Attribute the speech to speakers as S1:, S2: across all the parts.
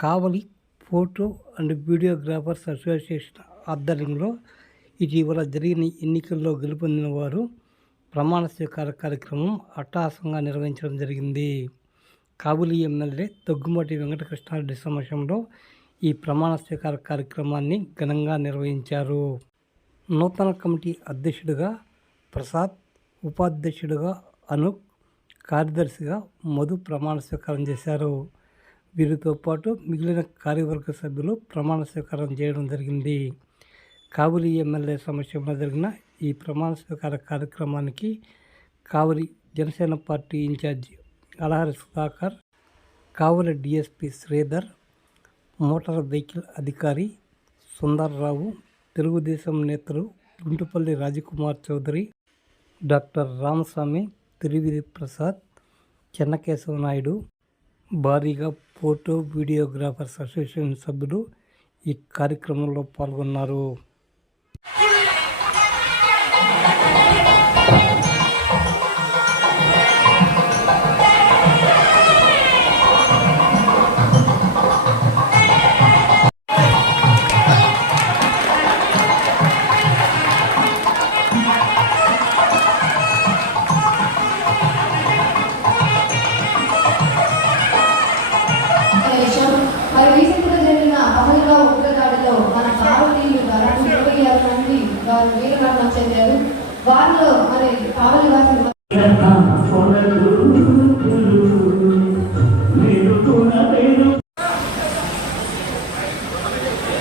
S1: Kavali photo and videographers association ఆధ్వర్యంలో ఇటీవల జరిగిన ఎన్నికల్లో గెలుపొందిన వారు ప్రమాణ స్వీకార కార్యక్రమం అట్టహాసంగా నిర్వహించడం జరిగింది. కావలి ఎమ్మెల్యే దగ్గుమాటి వెంకటకృష్ణారెడ్డి సమక్షంలో ఈ ప్రమాణ స్వీకార కార్యక్రమాన్ని ఘనంగా నిర్వహించారు. నూతన కమిటీ అధ్యక్షుడిగా ప్రసాద్ ఉపాధ్యక్షుడిగా అనుప్ కార్యదర్శిగా మధు ప్రమాణ స్వీకారం చేశారు. వీరితో పాటు మిగిలిన కార్యవర్గ సభ్యులు ప్రమాణ స్వీకారం చేయడం జరిగింది. కావలి ఎమ్మెల్యే సమక్షంలో జరిగిన ఈ ప్రమాణ స్వీకార కార్యక్రమానికి Kavali Janasena party incharge Alahari Sudhakar Kavali DSP Sridhar motor vehicle అధికారి సుందర్రావు తెలుగుదేశం నేతలు గుంటుపల్లి రాజకుమార్ చౌదరి డాక్టర్ రామస్వామి త్రివిధి ప్రసాద్ చెన్నకేశవ నాయుడు భారీగా ఫోటో వీడియోగ్రాఫర్స్ అసోసియేషన్ సభ్యులు ఈ కార్యక్రమంలో పాల్గొన్నారు.
S2: వారు వీరమరణం చెందారు వారిలో మరి కావలి వాసి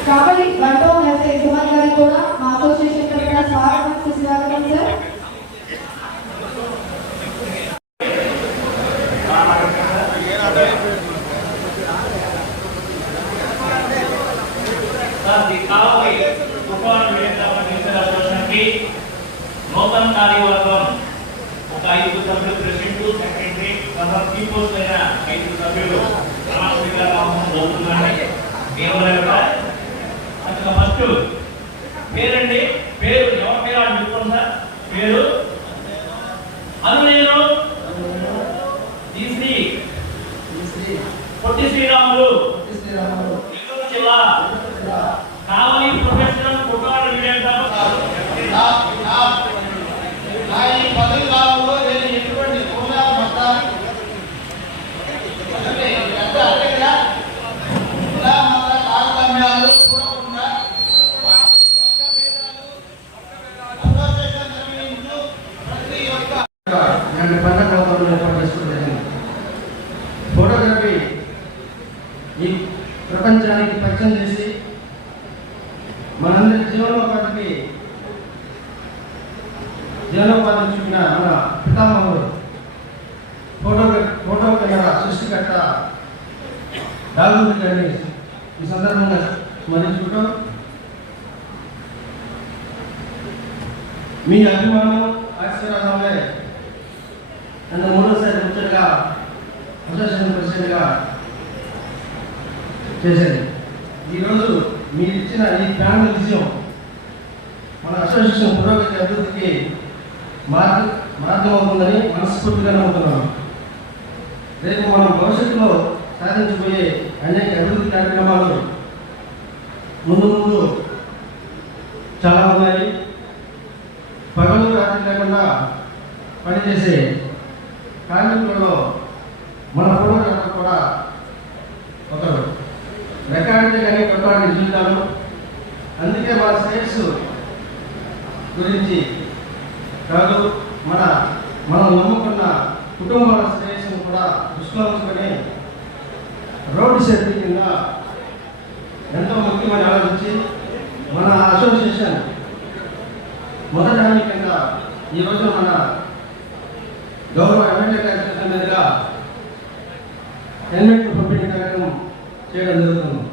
S2: కావలి వన్ గారికి కూడా మా అసోసియేషన్ తరఫున స్వాగతం సుస్వాగతం సార్.
S3: ది కావలి తుఫాన్ వేదిక అసోసియేషన్కి నూతన కార్యవర్గం ఒక ఐదు సభ్యులు ప్రెసిడెంట్ సెక్రటరీ తర్వాత పీపుల్స్ అయిన ఐదు సభ్యులు ప్రమాణ స్వీకారం జరుగుతుందండి ఎవరైనా అందులో ఫస్ట్ పేరండి పేరు ఎవరి పేరు అని సార్ పేరు? అనునేను శ్రీ? పొట్టి శ్రీరాములు. నెల్లూరు జిల్లా.
S4: పదవి కాలంలో నేను ఎటువంటి హోదా మతాన్ని అంటే ఎంత అంటే కదా తారతమ్యాలు చూడకుండా ప్రతి ఒక్క
S5: ఏర్పాటు ఫోటోగ్రఫీ ఈ ప్రపంచానికి పరిచయం చేసి మనందరి జీవనోపాధికి జీవనోపాధిని చూపిన మన పితామహుడు ఫోటో ఫోటో కెమెరా సృష్టికర్త దాగుంది గారిని ఈ సందర్భంగా స్మరించుకుంటాం మీ అభిమానం ఆశీర్వాదంలో నన్ను మూడోసారి ముచ్చటగా అసోసియేషన్ ప్రెసిడెంట్గా చేశాను ఈరోజు మీరు ఇచ్చిన ఈ ప్యానల్ విజయం మన అసోసియేషన్ పురోగతి అభివృద్ధికి మార్గ మార్గం అవుతుందని మనస్ఫూర్తిగా నమ్ముతున్నాను. రేపు మనం భవిష్యత్తులో సాధించబోయే అనేక అభివృద్ధి కార్యక్రమాలు ముందు ముందు చాలా ఉన్నాయి. పగలు రాత్రి లేకుండా పనిచేసే కార్మికులలో మన ఫోటోగ్రాఫర్ కూడా ఒకరు. రికార్డు కానీ కొట్టాలని జీవితాలు అందుకే మన స్టేట్స్ గురించి కాదు మన మనం నమ్ముకున్న కుటుంబాల స్టేట్స్ కూడా దృష్టిలో ఉంచుకొని రోడ్డు సేఫ్టీ కింద ఎంతో ముఖ్యమైన ఆలోచించి మన అసోసియేషన్ మొదటి హామీ కింద ఈరోజు మన గౌరవ ఎమ్మెల్యే కార్యక్రమం మీదుగా హెల్మెట్ పంపిణీ కార్యక్రమం చేయడం జరుగుతుంది.